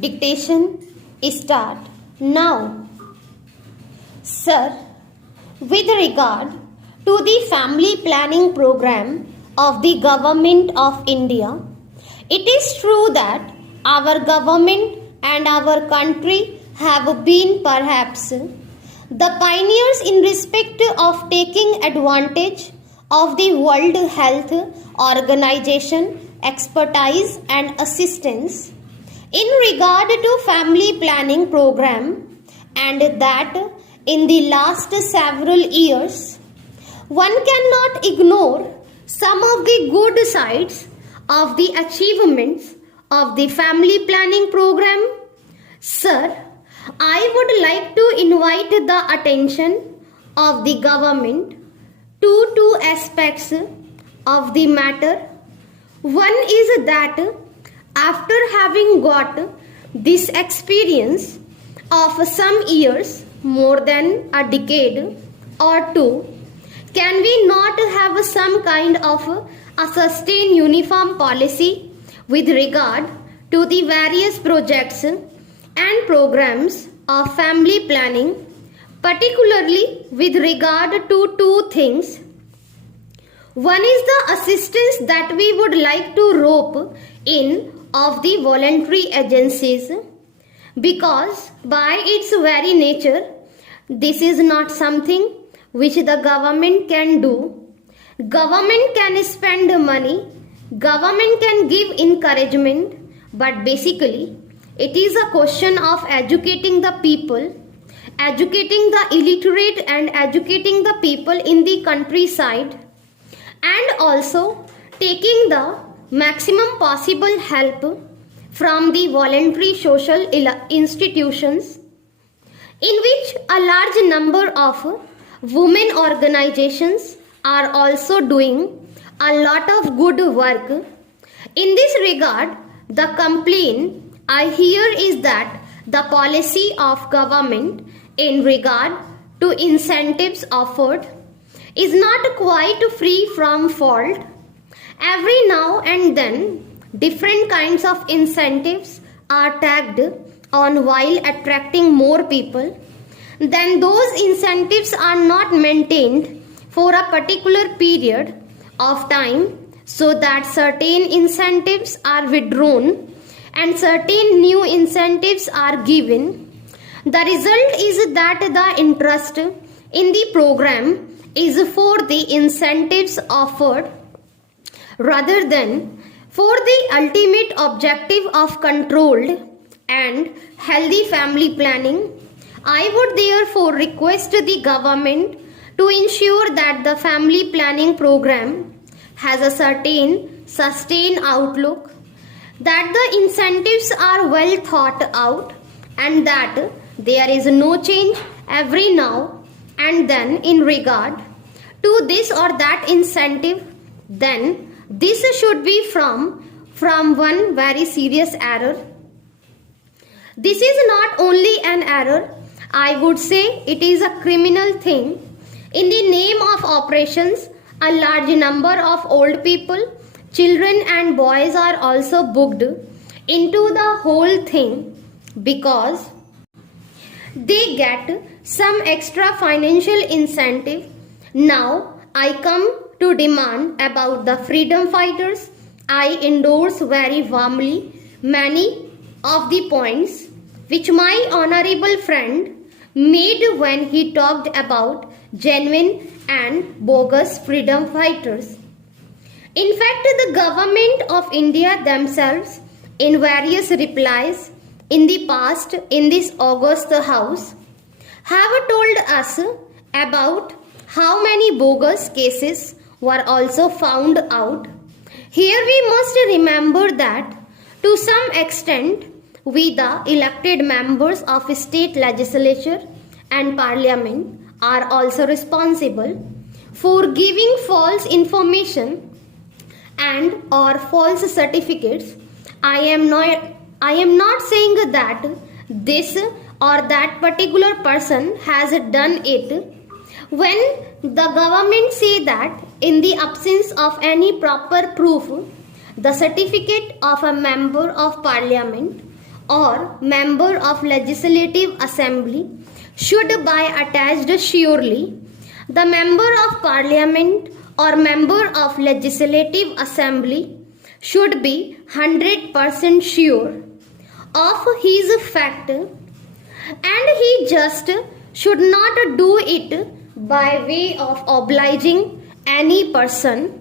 Dictation start now. Sir, with regard to the family planning program of the Government of India, it is true that our government and our country have been perhaps the pioneers in respect of taking advantage of the World Health Organization expertise and assistance in regard to family planning program, and that in the last several years one cannot ignore some of the good sides of the achievements of the family planning program. Sir, I would like to invite the attention of the government to two aspects of the matter. One is that after having got this experience of some years, more than a decade or two, can we not have some kind of a sustained uniform policy with regard to the various projects and programs of family planning, particularly with regard to two things? One is the assistance that we would like to rope in of the voluntary agencies, because by its very nature this is not something which the government can do. Government can spend money, government can give encouragement, but basically it is a question of educating the people, educating the illiterate and educating the people in the countryside, and also taking the maximum possible help from the voluntary social institutions, in which a large number of women organizations are also doing a lot of good work. In this regard, the complaint I hear is that the policy of government in regard to incentives offered is not quite free from fault. Every now and then, different kinds of incentives are tagged on while attracting more people. Then those incentives are not maintained for a particular period of time, so that certain incentives are withdrawn and certain new incentives are given. The result is that the interest in the program is for the incentives offered rather than for the ultimate objective of controlled and healthy family planning. I would therefore request the government to ensure that the family planning program has a certain sustained outlook, that the incentives are well thought out, and that there is no change every now and then in regard to this or that incentive. Then this should be from one very serious error. This is not only an error, I would say it is a criminal thing. In the name of operations, a large number of old people, children and boys are also booked into the whole thing because they get some extra financial incentive. Now I come to demand about the freedom fighters. I endorse very warmly many of the points which my honorable friend made when he talked about genuine and bogus freedom fighters. In fact, the government of India themselves, in various replies in the past in this August House, have told us about how many bogus cases were also found out. Here we must remember that to some extent we, the elected members of state legislature and parliament, are also responsible for giving false information and or false certificates. I am not saying that this or that particular person has done it. When the government say that in the absence of any proper proof, the certificate of a member of parliament or member of legislative assembly should by attached surely the member of parliament or member of legislative assembly should be 100% sure of his fact, and he just should not do it by way of obliging any person.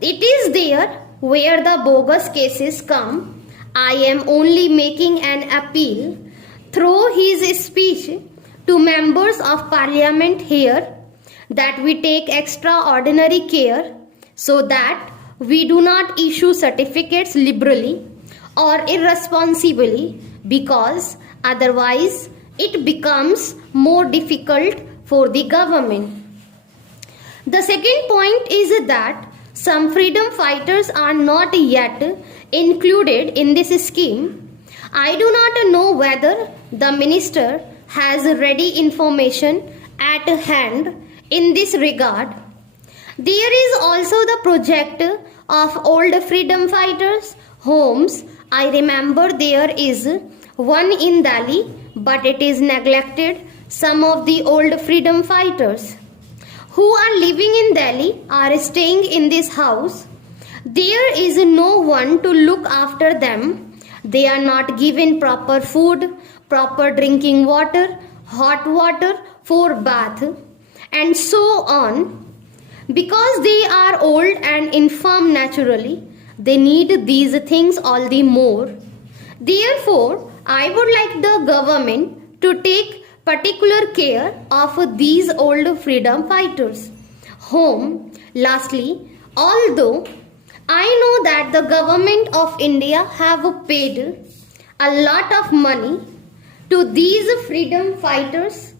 It is there where the bogus cases come. I am only making an appeal through his speech to members of parliament here that we take extraordinary care so that we do not issue certificates liberally or irresponsibly, because otherwise it becomes more difficult for the government. The second point is that some freedom fighters are not yet included in this scheme. I do not know whether the minister has ready information at hand in this regard. There is also the project of old freedom fighters homes. I remember there is one in Delhi, but it is neglected. Some of the old freedom fighters who are living in Delhi are staying in this house. There is no one to look after them. They are not given proper food, proper drinking water, hot water for bath, and so on. Because they are old and infirm naturally, they need these things all the more. Therefore, I would like the government to take particular care of these old freedom fighters home. Lastly, although I know that the government of India have paid a lot of money to these freedom fighters,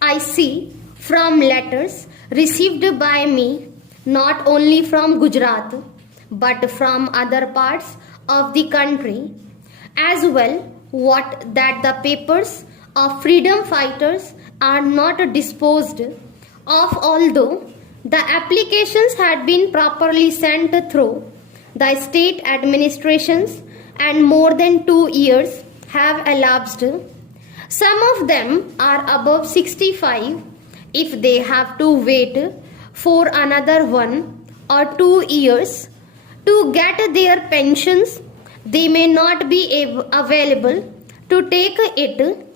I see from letters received by me not only from Gujarat but from other parts of the country as well, what that the papers of freedom fighters are not disposed of, although the applications had been properly sent through the state administrations and more than 2 years have elapsed. Some of them are above 65. If they have to wait for another 1 or 2 years to get their pensions, they may not be available to take it.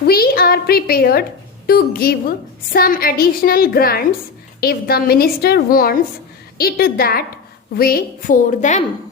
We are prepared to give some additional grants if the minister wants it that way for them.